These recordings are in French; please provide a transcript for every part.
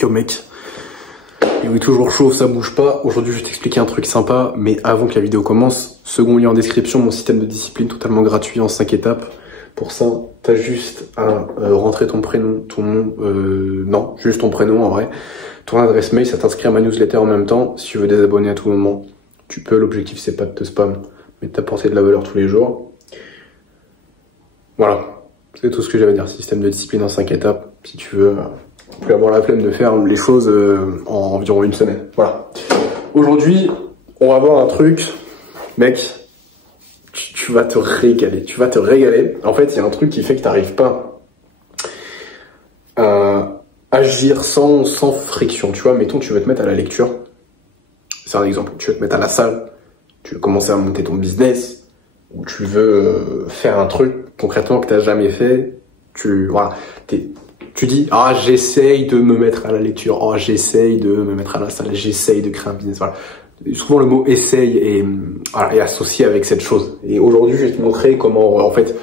Yo mec, il est toujours chaud, ça bouge pas. Aujourd'hui je vais t'expliquer un truc sympa, mais avant que la vidéo commence, second lien en description, mon système de discipline totalement gratuit en 5 étapes. Pour ça, t'as juste à rentrer ton prénom, ton nom, non, juste ton prénom en vrai, ton adresse mail, ça t'inscrit à ma newsletter en même temps. Si tu veux des abonnés à tout moment, tu peux, l'objectif c'est pas de te spam, mais de t'apporter de la valeur tous les jours. Voilà, c'est tout ce que j'avais à dire, système de discipline en 5 étapes, si tu veux plus avoir la flemme de faire les choses en environ une semaine. Voilà. Aujourd'hui, on va voir un truc, mec, tu vas te régaler, tu vas te régaler. En fait, il y a un truc qui fait que tu n'arrives pas à agir sans friction, tu vois. Mettons, tu veux te mettre à la lecture, c'est un exemple, tu veux te mettre à la salle, tu veux commencer à monter ton business, ou tu veux faire un truc concrètement que tu n'as jamais fait, voilà, tu dis, ah, j'essaye de me mettre à la lecture, oh, j'essaye de me mettre à la salle, j'essaye de créer un business, voilà. Souvent le mot essaye est associé avec cette chose. Et aujourd'hui, je vais te montrer comment, en fait,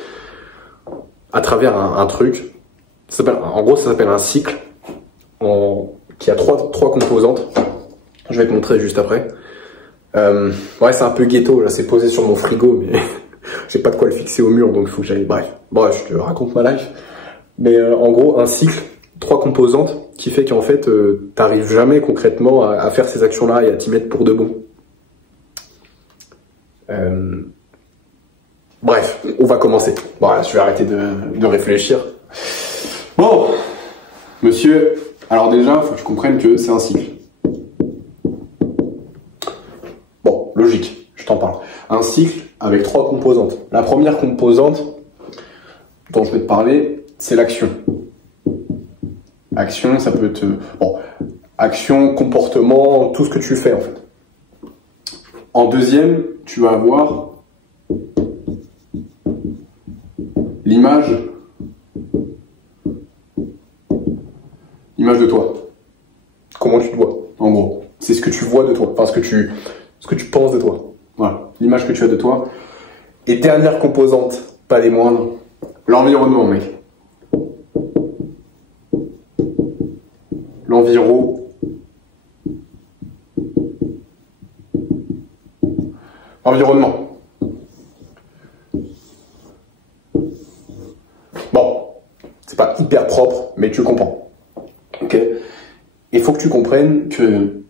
à travers un truc, en gros, ça s'appelle un cycle qui a trois composantes. Je vais te montrer juste après. Ouais, c'est un peu ghetto, là, c'est posé sur mon frigo, mais j'ai pas de quoi le fixer au mur, donc il faut que j'aille. Bref, je te raconte ma life. Mais en gros, un cycle, 3 composantes, qui fait qu'en fait, t'arrives jamais concrètement à faire ces actions-là et à t'y mettre pour de bon. Bref, on va commencer. Voilà, je vais arrêter de réfléchir. Bon, monsieur, alors déjà, il faut que tu comprennes que c'est un cycle. Bon, logique, je t'en parle. Un cycle avec 3 composantes. La première composante dont je vais te parler, c'est l'action. Action, ça peut être... Bon, action, comportement, tout ce que tu fais en fait. En deuxième, tu vas avoir l'image de toi. Comment tu te vois, en gros. C'est ce que tu vois de toi, enfin ce que tu penses de toi. Voilà, l'image que tu as de toi. Et dernière composante, pas les moindres, l'environnement, mec. Environnement. Bon, c'est pas hyper propre, mais tu comprends. Ok. Il faut que tu comprennes que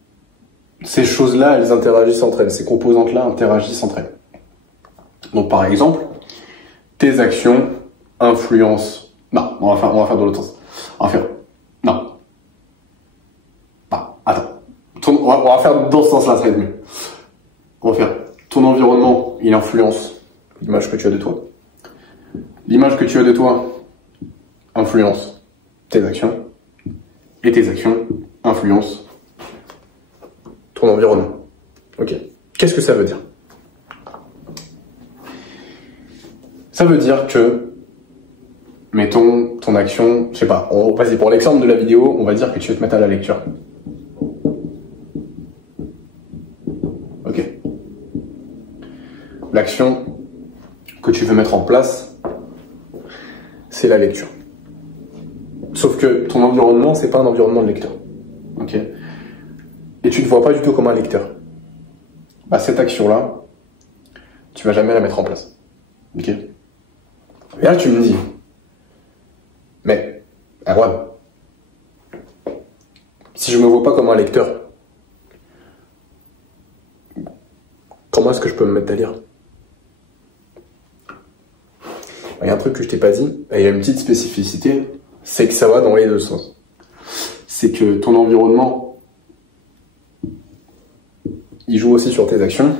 ces choses-là, elles interagissent entre elles. Ces composantes-là interagissent entre elles. Donc, par exemple, tes actions influencent. Non, on va faire dans l'autre sens. On va faire. Non. Attends. On va faire dans ce sens-là, ça va être mieux. On va faire ton environnement, il influence l'image que tu as de toi. L'image que tu as de toi influence tes actions. Et tes actions influencent ton environnement. Ok. Qu'est-ce que ça veut dire? Ça veut dire que, mettons, ton action, je sais pas, vas-y, pour l'exemple de la vidéo, on va dire que tu veux te mettre à la lecture. Ok. L'action que tu veux mettre en place, c'est la lecture. Sauf que ton environnement, c'est pas un environnement de lecteur. Ok. Et tu ne te vois pas du tout comme un lecteur. Bah, cette action-là, tu vas jamais la mettre en place. Ok. Et là, tu me dis, mais, Erwan, si je me vois pas comme un lecteur, comment est-ce que je peux me mettre à lire? Il y a un truc que je t'ai pas dit, et il y a une petite spécificité, c'est que ça va dans les deux sens. C'est que ton environnement, il joue aussi sur tes actions,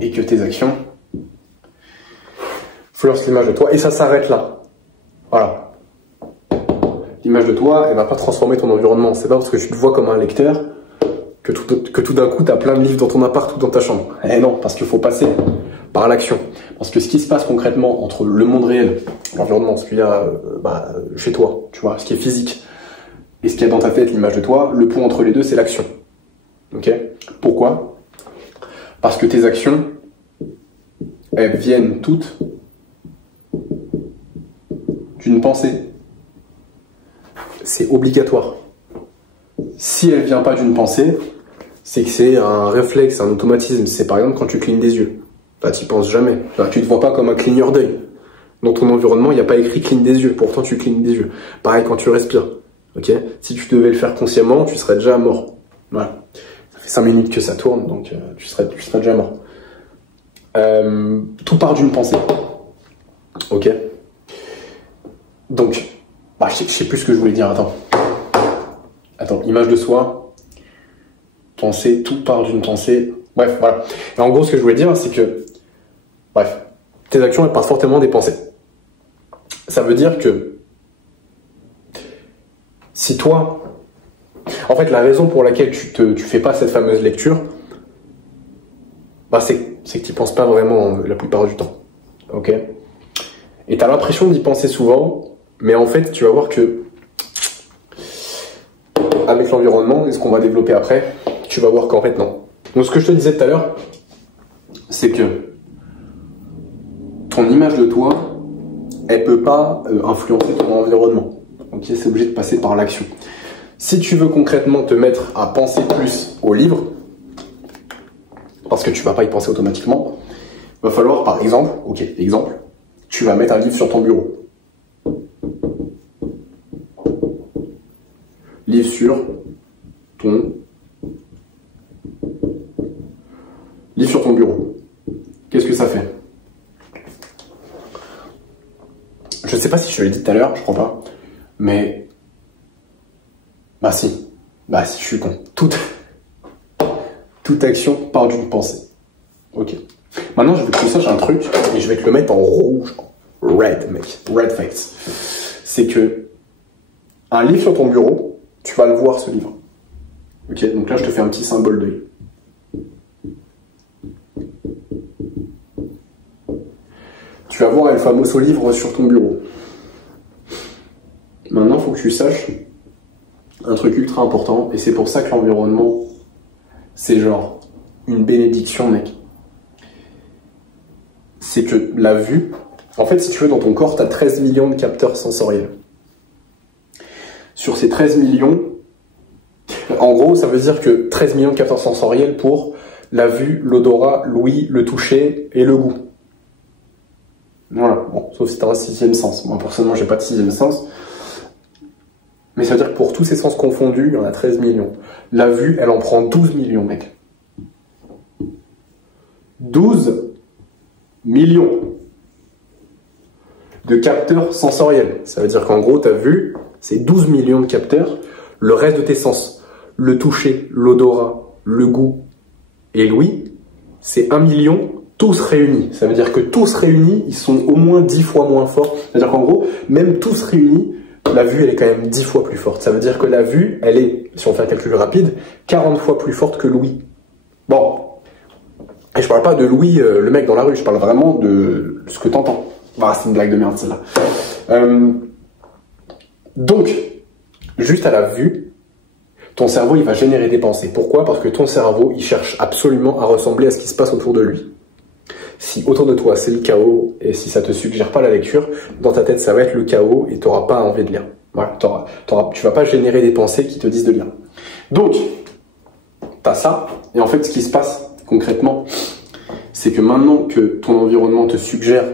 et que tes actions influencent l'image de toi, et ça s'arrête là. Voilà. L'image de toi, elle va pas transformer ton environnement. C'est pas parce que tu te vois comme un lecteur que tout d'un coup, tu as plein de livres dans ton appart ou dans ta chambre. Eh non, parce qu'il faut passer par l'action. Parce que ce qui se passe concrètement entre le monde réel, l'environnement, ce qu'il y a chez toi, tu vois, ce qui est physique, et ce qu'il y a dans ta tête, l'image de toi, le point entre les deux, c'est l'action. Ok? Pourquoi? Parce que tes actions, elles viennent toutes d'une pensée. C'est obligatoire. si elle vient pas d'une pensée, c'est que c'est un réflexe, un automatisme. C'est par exemple quand tu clignes des yeux. Bah, tu y penses jamais. Bah, tu te vois pas comme un cligneur d'œil. Dans ton environnement, il n'y a pas écrit cligne des yeux. Pourtant, tu clignes des yeux. Pareil quand tu respires. Ok? Si tu devais le faire consciemment, tu serais déjà mort. Voilà. Ça fait 5 minutes que ça tourne, donc tu serais déjà mort. Tout part d'une pensée. Ok? Donc, bah, je sais plus ce que je voulais dire. Attends, image de soi. Pensée, tout part d'une pensée. Bref, voilà. Et en gros, ce que je voulais dire, c'est que, bref, tes actions, elles partent fortement des pensées. Ça veut dire que, si toi, en fait, la raison pour laquelle tu fais pas cette fameuse lecture, bah, c'est que tu penses pas vraiment la plupart du temps. Ok? Et t'as l'impression d'y penser souvent, mais en fait, tu vas voir que, avec l'environnement et ce qu'on va développer après, tu vas voir qu'en fait, non. Donc, ce que je te disais tout à l'heure, c'est que ton image de toi, elle peut pas influencer ton environnement. Ok, c'est obligé de passer par l'action. Si tu veux concrètement te mettre à penser plus au livre, parce que tu vas pas y penser automatiquement, va falloir par exemple, tu vas mettre un livre sur ton bureau. Livre sur ton bureau. Qu'est-ce que ça fait? Je sais pas si je te l'ai dit tout à l'heure, je crois pas, mais bah si, je suis con. Toute action part d'une pensée. Ok. Maintenant, je veux que tu saches un truc et je vais te le mettre en rouge, red, mec, red face. C'est que un livre sur ton bureau, tu vas le voir ce livre. Ok. Donc là, je te fais un petit symbole d'œil. Tu vas voir El Famoso livre sur ton bureau. Maintenant, il faut que tu saches un truc ultra important, et c'est pour ça que l'environnement, c'est genre une bénédiction, mec. C'est que la vue, en fait, si tu veux, dans ton corps, tu as 13 millions de capteurs sensoriels. Sur ces 13 millions, en gros, ça veut dire que 13 millions de capteurs sensoriels pour la vue, l'odorat, l'ouïe, le toucher et le goût. Voilà, bon, sauf si tu as un 6e sens. Moi, personnellement, j'ai pas de 6e sens. Mais ça veut dire que pour tous ces sens confondus, il y en a 13 millions. La vue, elle en prend 12 millions, mec. 12 millions de capteurs sensoriels. Ça veut dire qu'en gros, ta vue, c'est 12 millions de capteurs. Le reste de tes sens, le toucher, l'odorat, le goût et l'ouïe, c'est 1 million tous réunis. Ça veut dire que tous réunis, ils sont au moins 10 fois moins forts. C'est-à-dire qu'en gros, même tous réunis, la vue, elle est quand même 10 fois plus forte. Ça veut dire que la vue, elle est, si on fait un calcul rapide, 40 fois plus forte que l'ouïe. Bon. Et je parle pas de l'ouïe, le mec dans la rue, je parle vraiment de ce que t'entends. Ah, c'est une blague de merde, celle-là. Donc, juste à la vue, ton cerveau, il va générer des pensées. Pourquoi? Parce que ton cerveau, il cherche absolument à ressembler à ce qui se passe autour de lui. Si autour de toi, c'est le chaos, et si ça te suggère pas la lecture, dans ta tête, ça va être le chaos, et t'auras pas envie de lire. Voilà, tu vas pas générer des pensées qui te disent de lire. Donc, t'as ça, et en fait, ce qui se passe concrètement, c'est que maintenant que ton environnement te suggère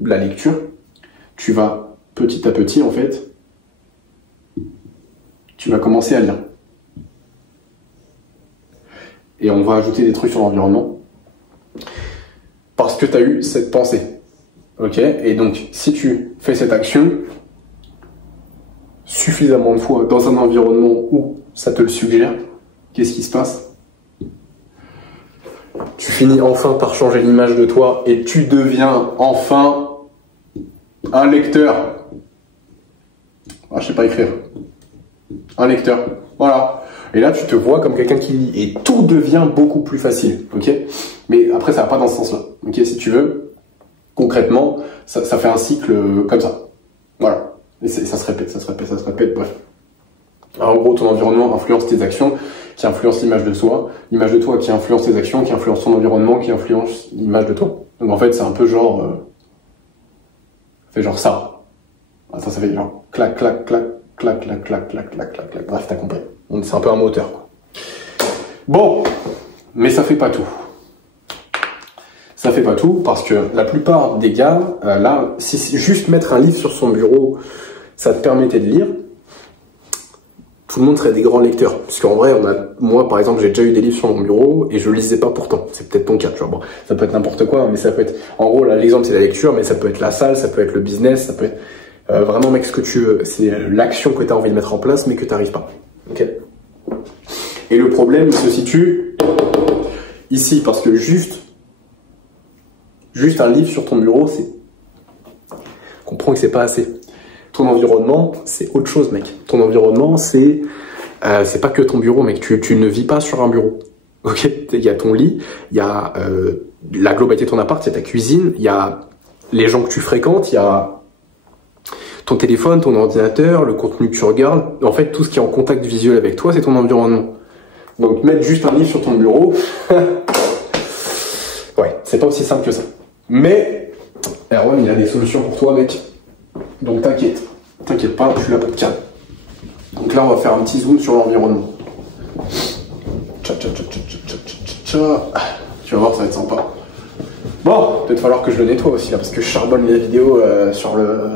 la lecture, tu vas petit à petit, en fait, tu vas commencer à lire. Et on va ajouter des trucs sur l'environnement parce que tu as eu cette pensée. Ok? Et donc, si tu fais cette action suffisamment de fois dans un environnement où ça te le suggère, qu'est-ce qui se passe? Tu finis enfin par changer l'image de toi et tu deviens enfin un lecteur. Ah, je sais pas écrire. Un lecteur. Voilà. Et là, tu te vois comme quelqu'un qui lit. Et tout devient beaucoup plus facile. Ok? Mais après, ça va pas dans ce sens-là. Ok? Si tu veux, concrètement, ça fait un cycle comme ça. Voilà. Et ça se répète, ça se répète, ça se répète. Bref. Alors, en gros, ton environnement influence tes actions, qui influence l'image de soi. L'image de toi qui influence tes actions, qui influence ton environnement, qui influence l'image de toi. Donc, en fait, c'est un peu genre... fait genre ça. Ça fait genre clac, clac, clac, clac, clac, clac, clac, clac, clac, clac. Bref, t'as compris. C'est un peu un moteur, quoi. Bon, mais ça fait pas tout. Ça fait pas tout parce que la plupart des gars, là, si juste mettre un livre sur son bureau, ça te permettait de lire, tout le monde serait des grands lecteurs. Parce qu'en vrai, moi, par exemple, j'ai déjà eu des livres sur mon bureau et je lisais pas pourtant. C'est peut-être ton cas, tu vois. Bon, ça peut être n'importe quoi, mais ça peut être... En gros, là, l'exemple, c'est la lecture, mais ça peut être la salle, ça peut être le business, ça peut être... vraiment, mec, ce que tu veux. C'est l'action que tu as envie de mettre en place, mais que tu n'arrives pas. Ok. Et le problème, il se situe ici, parce que juste un livre sur ton bureau, c'est... Comprends que c'est pas assez. Ton environnement, c'est autre chose, mec. Ton environnement, c'est pas que ton bureau, mec. Tu ne vis pas sur un bureau. Ok. Il y a ton lit, il y a la globalité de ton appart, il y a ta cuisine, il y a les gens que tu fréquentes, il y a ton téléphone, ton ordinateur, le contenu que tu regardes. En fait, tout ce qui est en contact visuel avec toi, c'est ton environnement. Donc, mettre juste un livre sur ton bureau, ouais, c'est pas aussi simple que ça. Mais, Erwan, il y a des solutions pour toi, mec. Donc, t'inquiète pas, je suis là pour te calmer. Donc là, on va faire un petit zoom sur l'environnement. Tu vas voir, ça va être sympa. Bon, peut-être falloir que je le nettoie aussi, là, parce que je charbonne les vidéos sur le...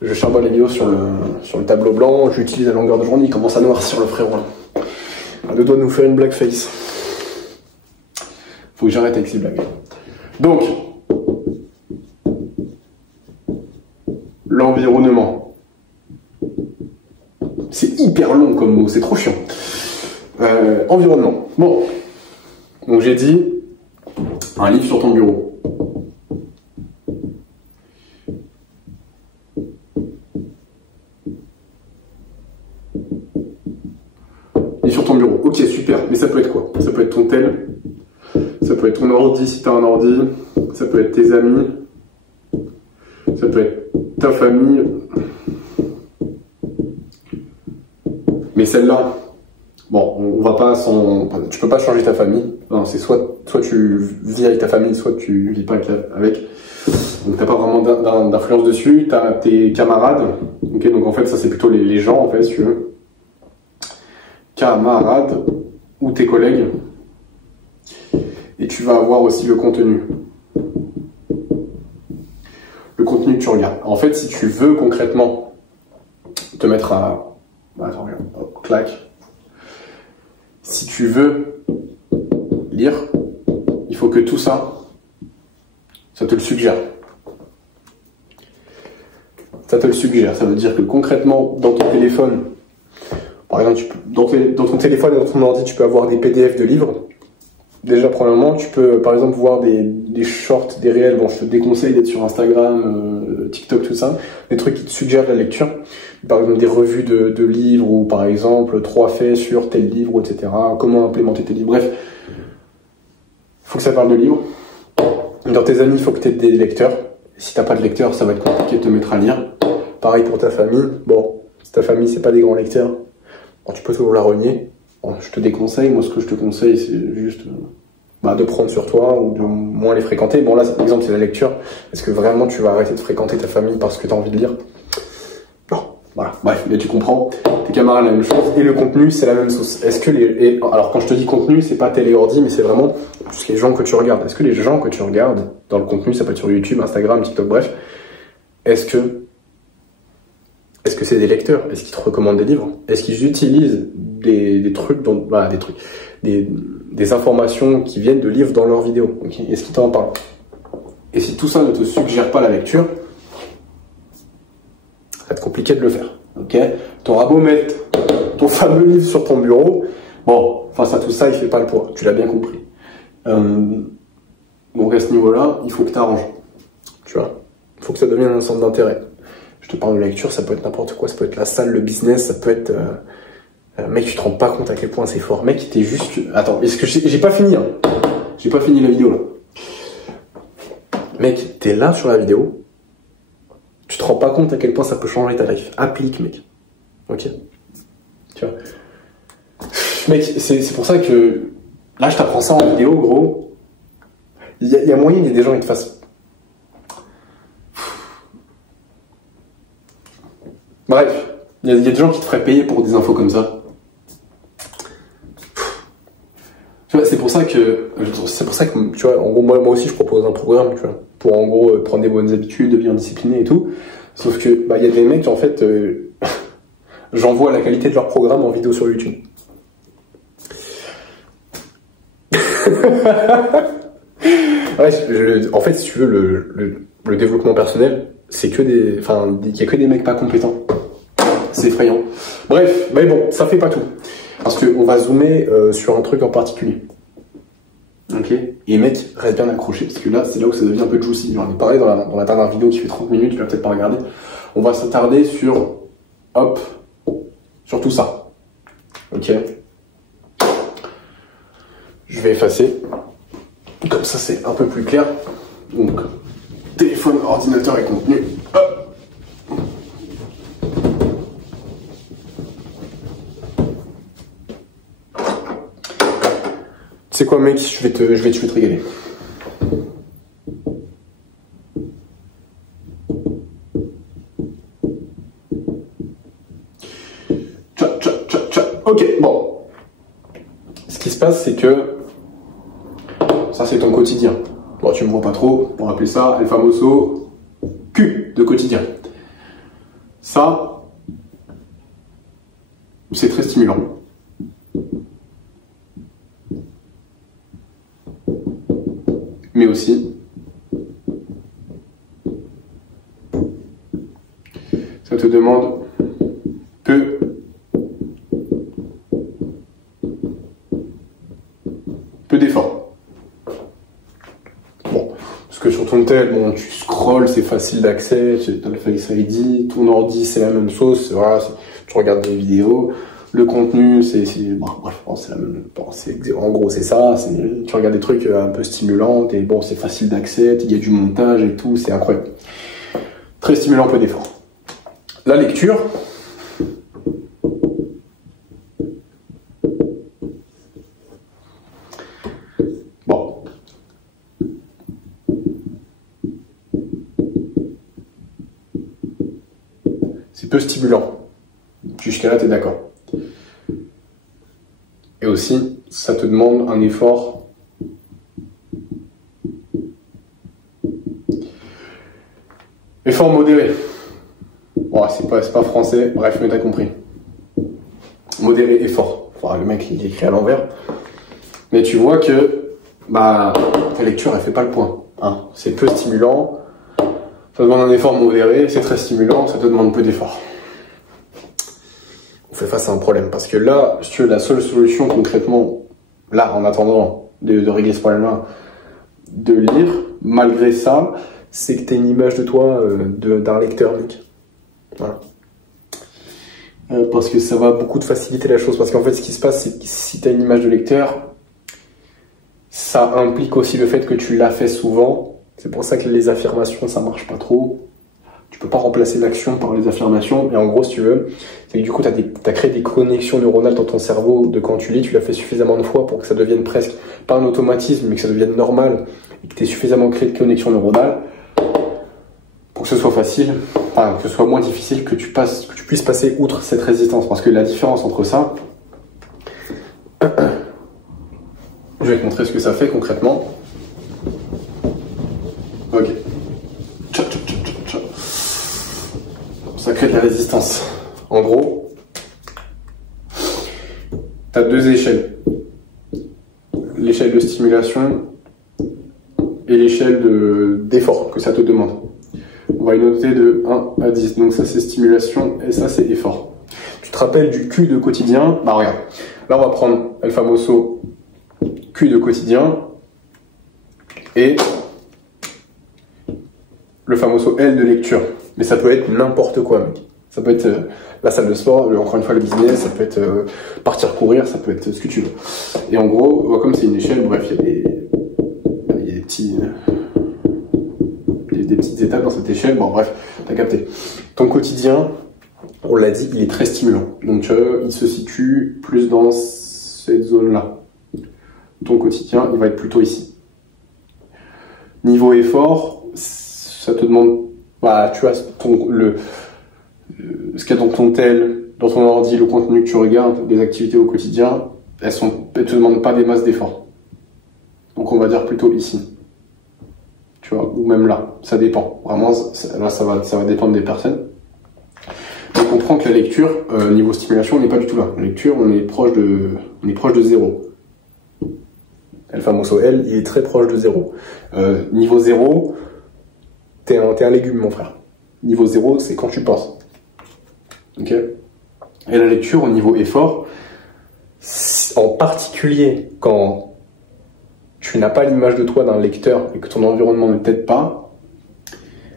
Je charbonne les vidéos sur le tableau blanc, j'utilise à longueur de journée, il commence à noircir le frérot. Là. À deux doigts de nous faire une blackface. Faut que j'arrête avec ces blagues. Donc, l'environnement. C'est hyper long comme mot, c'est trop chiant. Environnement. Bon, donc j'ai dit un livre sur ton bureau. Et sur ton bureau, ok, super, mais ça peut être quoi? Ça peut être ton tel, ça peut être ton ordi si tu as un ordi, ça peut être tes amis, ça peut être ta famille. Mais celle-là, bon, on va pas tu peux pas changer ta famille. Non, c'est soit tu vis avec ta famille, soit tu vis pas avec. Donc t'as pas vraiment d'influence dessus. T'as tes camarades. Ok, donc en fait ça c'est plutôt les gens en fait, si tu veux. Camarades ou tes collègues. Et tu vas avoir aussi le contenu. Le contenu que tu regardes. En fait, si tu veux concrètement te mettre à... Attends, regarde. Hop, clac. Si tu veux lire, il faut que tout ça, ça te le suggère. Ça te le suggère. Ça veut dire que concrètement, dans ton téléphone, par exemple, dans ton téléphone et dans ton ordi, tu peux avoir des PDF de livres. Déjà, premièrement, tu peux, par exemple, voir des shorts, des réels. Bon, je te déconseille d'être sur Instagram, TikTok, tout ça. Des trucs qui te suggèrent de la lecture. Par exemple, des revues de livres ou, par exemple, 3 faits sur tel livre, etc. Comment implémenter tes livres. Bref, il faut que ça parle de livres. Dans tes amis, il faut que tu aies des lecteurs. Si t'as pas de lecteurs, ça va être compliqué de te mettre à lire. Pareil pour ta famille. Bon, si ta famille, c'est pas des grands lecteurs, bon, tu peux toujours la renier. Bon, je te déconseille, moi ce que je te conseille c'est juste de prendre sur toi ou de moins les fréquenter. Bon là par exemple c'est la lecture. Est-ce que vraiment tu vas arrêter de fréquenter ta famille parce que tu as envie de lire? Non, voilà, bref, mais tu comprends, tes camarades la même chose et le contenu c'est la même chose. Est-ce que alors quand je te dis contenu c'est pas télé ordi mais c'est vraiment juste les gens que tu regardes. Est-ce que les gens que tu regardes dans le contenu, ça peut être sur YouTube, Instagram, TikTok, bref, est-ce que c'est des lecteurs? Est-ce qu'ils te recommandent des livres? Est-ce qu'ils utilisent des trucs, des informations qui viennent de livres dans leurs vidéos? Okay. Est-ce qu'ils t'en parlent? Et si tout ça ne te suggère pas la lecture, ça va être compliqué de le faire. Okay. T'auras beau mettre ton fameux livre sur ton bureau, bon, face à tout ça, il fait pas le poids. Tu l'as bien compris. Donc à ce niveau-là, il faut que tu arranges. Tu vois, il faut que ça devienne un centre d'intérêt. Je te parle de lecture, ça peut être n'importe quoi, ça peut être la salle, le business, ça peut être... mec, tu te rends pas compte à quel point c'est fort. Mec, t'es juste... Attends, est-ce que j'ai pas fini, hein. J'ai pas fini la vidéo, là. Mec, t'es là sur la vidéo, tu te rends pas compte à quel point ça peut changer ta life. Applique, mec. Ok. Tu vois. Mec, c'est pour ça que... Là, je t'apprends ça en vidéo, gros. Il y a moyen qu'il y ait des gens qui te fassent... Bref, Il y a des gens qui te feraient payer pour des infos comme ça. Tu vois, c'est pour ça que, tu vois, en gros, moi aussi, je propose un programme, tu vois, pour en gros prendre des bonnes habitudes, devenir discipliné et tout. Sauf que, bah, il y a des mecs, en fait, j'envoie la qualité de leur programme en vidéo sur YouTube. Ouais, en fait, si tu veux, le développement personnel, c'est que il y a que des mecs pas compétents. C'est effrayant. Bref, mais bon, ça fait pas tout. Parce qu'on va zoomer sur un truc en particulier. Ok. Et mec, reste bien accroché, parce que là, c'est là où ça devient un peu juicy. J'en ai parlé dans la dernière vidéo qui fait 30 minutes, tu vas peut-être pas regarder. On va s'attarder sur, hop, sur tout ça. Ok. Je vais effacer. Comme ça, c'est un peu plus clair. Donc, téléphone, ordinateur et contenu. Hop. Tu sais quoi, mec, je vais te régaler. Ok, bon. Ce qui se passe, c'est que ça, c'est ton quotidien. Bon, tu me vois pas trop, on va appeler ça el famoso Q de quotidien. Ça, c'est très stimulant. Mais aussi, ça te demande peu d'efforts. Bon, parce que sur ton tel, bon, tu scrolles, c'est facile d'accès, tu as le Face ID, ton ordi, c'est la même chose, voilà, tu regardes des vidéos. Le contenu, bon, bref, c'est la même. Bon, en gros, c'est ça. Tu regardes des trucs un peu stimulants et bon, c'est facile d'accès. Il y a du montage et tout, c'est incroyable. Très stimulant, peu d'effort. La lecture. Bon. C'est peu stimulant. Jusqu'à là, t'es d'accord. Et aussi, ça te demande un effort modéré. Bon, c'est pas français, bref, mais t'as compris. Modéré et fort. Enfin, le mec, il écrit à l'envers. Mais tu vois que, bah, ta lecture, elle fait pas le point. Hein. C'est peu stimulant, ça demande un effort modéré, c'est très stimulant, ça te demande peu d'effort. On fait face à un problème. Parce que là, si tu veux, la seule solution concrètement, là, en attendant de régler ce problème-là, de lire, malgré ça, c'est que tu as une image de toi d'un lecteur, mec. Voilà. Parce que ça va beaucoup te faciliter la chose. Parce qu'en fait, ce qui se passe, c'est que si tu as une image de lecteur, ça implique aussi le fait que tu l'as fait souvent. C'est pour ça que les affirmations, ça marche pas trop. Tu peux pas remplacer l'action par les affirmations. Et en gros, si tu veux, c'est que du coup, tu as créé des connexions neuronales dans ton cerveau de quand tu lis. Tu l'as fait suffisamment de fois pour que ça devienne presque, pas un automatisme, mais que ça devienne normal. Et que tu aies suffisamment créé de connexions neuronales pour que ce soit facile, enfin, que ce soit moins difficile, que tu puisses passer outre cette résistance. Parce que la différence entre ça, je vais te montrer ce que ça fait concrètement. Ok. Ça crée de la résistance. En gros, tu as deux échelles. L'échelle de stimulation et l'échelle d'effort que ça te demande. On va y noter de 1 à 10. Donc ça c'est stimulation et ça c'est effort. Tu te rappelles du Q de quotidien? Bah regarde. Là on va prendre el famoso Q de quotidien et le famoso L de lecture. Mais ça peut être n'importe quoi, mec. Ça peut être la salle de sport, encore une fois le business, ça peut être partir courir, ça peut être ce que tu veux. Et en gros, comme c'est une échelle, bref, il y a des petites étapes dans cette échelle. Bon, bref, t'as capté. Ton quotidien, on l'a dit, il est très stimulant. Donc, il se situe plus dans cette zone-là. Ton quotidien, il va être plutôt ici. Niveau effort, ça te demande, bah, tu vois, ce qu'il y a dans ton tel, dans ton ordi, le contenu que tu regardes, les activités au quotidien, elles te demandent pas des masses d'efforts. Donc on va dire plutôt ici. Tu vois, ou même là, ça dépend. Vraiment, là ça va dépendre des personnes. On comprend que la lecture, niveau stimulation, on n'est pas du tout là. La lecture, on est proche de 0. El famoso L, il est très proche de 0. Niveau 0, t'es un légume, mon frère. Niveau 0, c'est quand tu penses. Ok? Et la lecture, au niveau effort, en particulier quand tu n'as pas l'image de toi d'un lecteur et que ton environnement ne t'aide pas,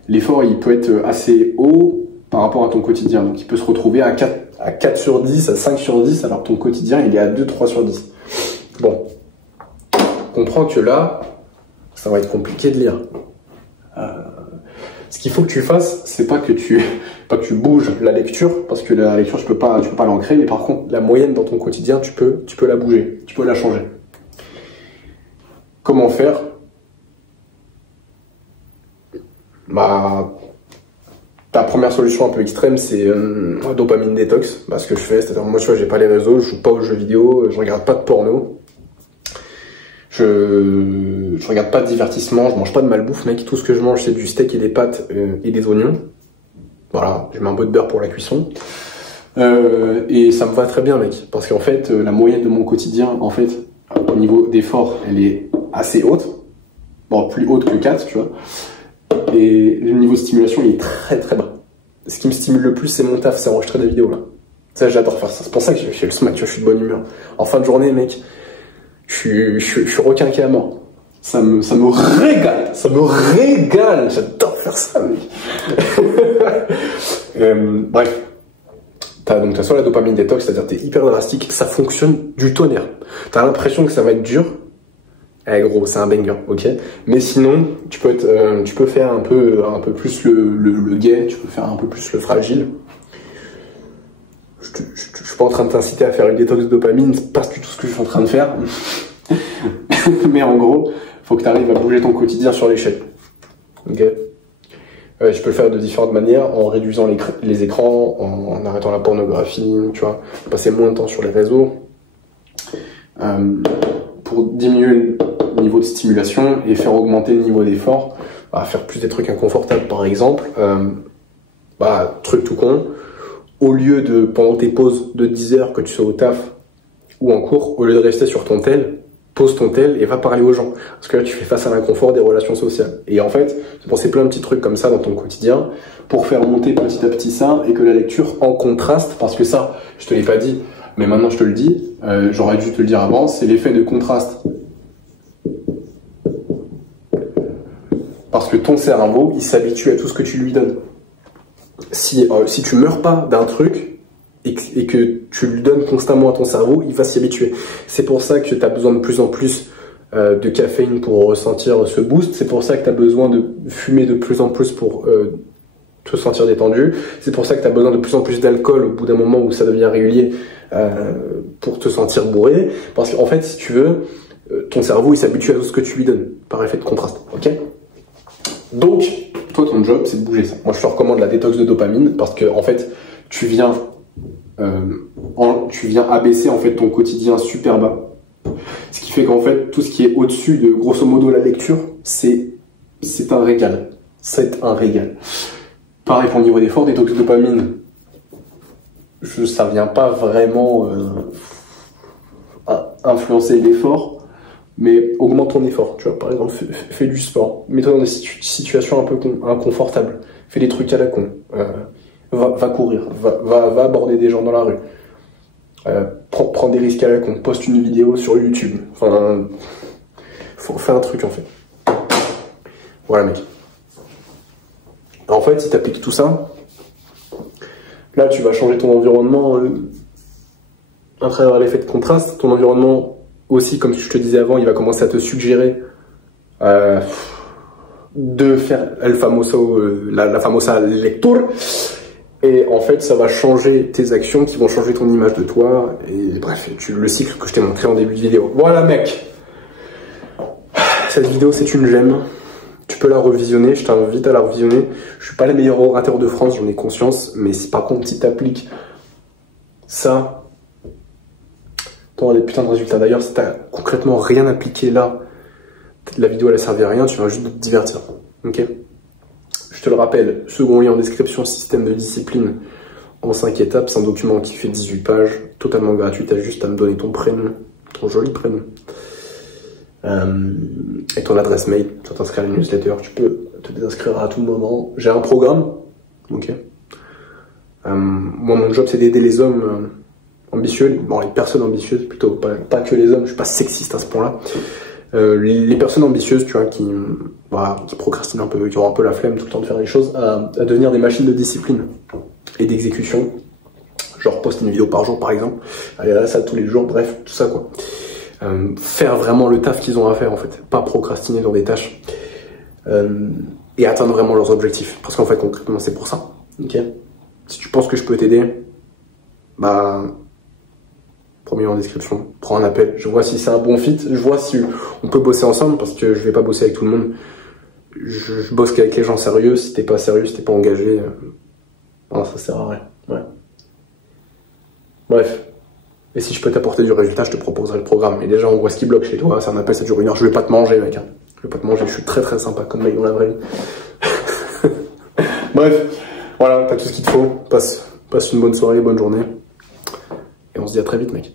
l'effort, il peut être assez haut par rapport à ton quotidien. Donc, il peut se retrouver à 4 sur 10, à 5 sur 10, alors que ton quotidien, il est à 2, 3 sur 10. Bon. Comprends que là, ça va être compliqué de lire. Ce qu'il faut que tu fasses, c'est pas que tu bouges la lecture, parce que la lecture, tu peux pas l'ancrer, mais par contre, la moyenne dans ton quotidien, tu peux la bouger, tu peux la changer. Comment faire? Bah, ta première solution un peu extrême, c'est dopamine détox. Bah, ce que je fais, c'est-à-dire moi, tu vois, j'ai pas les réseaux, je joue pas aux jeux vidéo, je regarde pas de porno. Je regarde pas de divertissement, je mange pas de malbouffe, mec. Tout ce que je mange, c'est du steak et des pâtes et des oignons. Voilà, je mets un peu de beurre pour la cuisson. Et ça me va très bien, mec. Parce qu'en fait, la moyenne de mon quotidien, en fait, au niveau d'effort, elle est assez haute. Bon, plus haute que 4, tu vois. Et le niveau de stimulation, il est très très bas. Ce qui me stimule le plus, c'est mon taf, c'est enregistrer des vidéos, là. Ça, j'adore faire ça. C'est pour ça que j'ai fait le smack, tu vois, je suis de bonne humeur. En fin de journée, mec, je suis requinqué à mort. Ça me régale, j'adore faire ça, mec. Bref, t'as soit la dopamine détox, c'est-à-dire t'es hyper drastique, ça fonctionne du tonnerre. T'as l'impression que ça va être dur, eh gros, c'est un banger, ok. Mais sinon, tu peux faire un peu plus le gay, tu peux faire un peu plus le fragile. Je suis pas en train de t'inciter à faire une détox de dopamine, c'est pas du tout ce que je suis en train de faire. Mais en gros, faut que tu arrives à bouger ton quotidien sur l'échelle. Ok. Je peux le faire de différentes manières, en réduisant les écrans, en arrêtant la pornographie, tu vois, passer moins de temps sur les réseaux, pour diminuer le niveau de stimulation et faire augmenter le niveau d'effort, faire plus des trucs inconfortables par exemple, truc tout con, au lieu de, pendant tes pauses de 10 heures que tu sois au taf ou en cours, au lieu de rester sur ton tel, pose ton tel et va parler aux gens. Parce que là, tu fais face à l'inconfort des relations sociales. Et en fait, c'est penser plein de petits trucs comme ça dans ton quotidien pour faire monter petit à petit ça et que la lecture en contraste, parce que ça, je te l'ai pas dit, mais maintenant je te le dis, j'aurais dû te le dire avant, c'est l'effet de contraste. Parce que ton cerveau, il s'habitue à tout ce que tu lui donnes. Si tu meurs pas d'un truc et que tu le donnes constamment à ton cerveau, il va s'y habituer. C'est pour ça que tu as besoin de plus en plus de caféine pour ressentir ce boost. C'est pour ça que tu as besoin de fumer de plus en plus pour te sentir détendu. C'est pour ça que tu as besoin de plus en plus d'alcool au bout d'un moment où ça devient régulier pour te sentir bourré. Parce qu'en fait, si tu veux, ton cerveau, il s'habitue à tout ce que tu lui donnes par effet de contraste. Ok ? Donc, toi, ton job, c'est de bouger ça. Moi, je te recommande la détox de dopamine parce que, en fait, tu viens abaisser en fait ton quotidien super bas. Ce qui fait qu'en fait, tout ce qui est au-dessus de, grosso modo, la lecture, c'est un régal. C'est un régal. Pareil pour le niveau d'effort, détox de dopamine. Ça vient pas vraiment influencer l'effort. Mais augmente ton effort, tu vois, par exemple, fais du sport, mets-toi dans des situations un peu inconfortables, fais des trucs à la con, va courir, va aborder des gens dans la rue, prends des risques à la con, poste une vidéo sur YouTube, enfin, faut faire un truc en fait. Voilà mec. En fait, si tu appliques tout ça, là tu vas changer ton environnement à travers l'effet de contraste, ton environnement aussi, comme je te disais avant, il va commencer à te suggérer de faire la famosa lecture. Et en fait, ça va changer tes actions qui vont changer ton image de toi. Et bref, le cycle que je t'ai montré en début de vidéo. Voilà mec. Cette vidéo, c'est une gemme. Tu peux la revisionner, je t'invite à la revisionner. Je suis pas le meilleur orateur de France, j'en ai conscience, mais si par contre, si t'appliques ça, t'auras des putains de résultats. D'ailleurs, si t'as concrètement rien appliqué là, la vidéo elle a servi à rien, tu vas juste te divertir. Ok? Je te le rappelle, second lien en description, système de discipline en 5 étapes. C'est un document qui fait 18 pages, totalement gratuit. T'as juste à me donner ton prénom, ton joli prénom, et ton adresse mail. Tu vas t'inscrire à la newsletter. Tu peux te désinscrire à tout moment. J'ai un programme. Ok. Moi, mon job, c'est d'aider les hommes ambitieux, bon, les personnes ambitieuses plutôt, pas que les hommes. Je suis pas sexiste à ce point-là. Les personnes ambitieuses, tu vois, voilà, qui procrastinent un peu, qui ont un peu la flemme tout le temps de faire les choses, à devenir des machines de discipline et d'exécution. Genre poster une vidéo par jour, par exemple, aller à la salle tous les jours, bref, tout ça, quoi. Faire vraiment le taf qu'ils ont à faire, en fait, pas procrastiner dans des tâches, et atteindre vraiment leurs objectifs. Parce qu'en fait, concrètement, c'est pour ça. Ok. Si tu penses que je peux t'aider, bah, premier en description, prends un appel, je vois si c'est un bon fit, je vois si on peut bosser ensemble, parce que je vais pas bosser avec tout le monde. Je bosse qu'avec les gens sérieux. Si t'es pas sérieux, si t'es pas engagé, non, ça sert à rien. Ouais. Bref. Et si je peux t'apporter du résultat, je te proposerai le programme. Mais déjà, on voit ce qui bloque chez toi. C'est un appel, ça dure 1 heure. Je vais pas te manger, mec. Hein. Je vais pas te manger. Je suis très très sympa comme mec dans la vraie vie. Bref. Voilà, t'as tout ce qu'il te faut. Passe une bonne soirée, bonne journée. Et on se dit à très vite, mec.